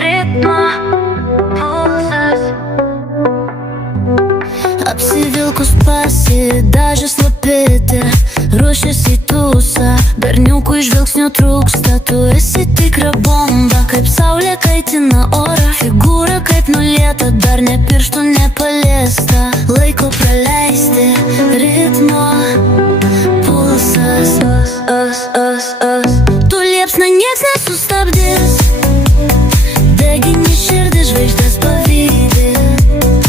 Ritmo pulsas. Apsivilkus pasi, dažęs lapitę, ruošiasi į tūsą. Berniukui žvilgsnių trūksta, tu esi tikra bomba. Kaip saulė kaitina orą, figūra kaip nulieta, dar ne pirštų nepaliesta. Laiko praleisti, ritmo pulsas. Tu liepsna nieks nesustabdys, degini širdį, žvaigždės pavydi.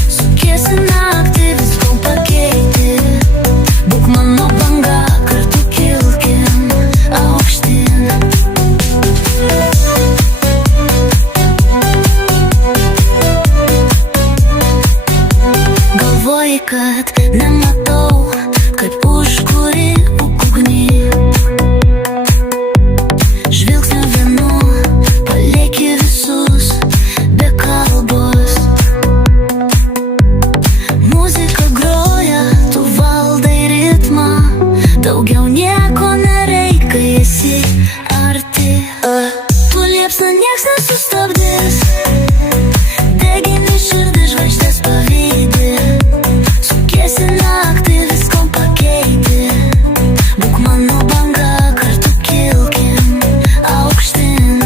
Sukiesi naktį, visko pakeiti. Būk mano banga, kartu kilkim aukštyn. Galvoji, kad nematau, kaip užkuri ugnį. Žvilgsniu vienu palieki visus be kalbos. Muzika groja, tu valdai ritmą, daugiau nieko nereikia, kai esi arti. Tu liepsna nieks nesustabdys, degini širdį, žvaigždės pavydi. Sukiesi naktį, visko pakeiti. Būk mano banga, kartu kilkim aukštyn.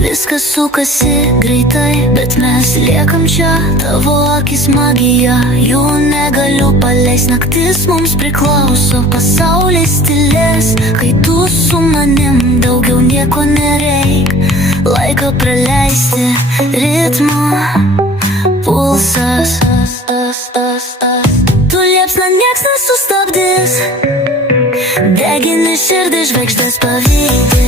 Viskas sukasi greitai, bet mes liekam čia. Tavo akis magija, jų negaliu paleist. Naktis mums priklauso, pasaulis tylės. Kai tu su manim, daugiau nieko nereik. Laiką praleisti, ritmo pulsas. Tu liepsna nieks nesustabdys, degini širdį, žvaigždės pavydi.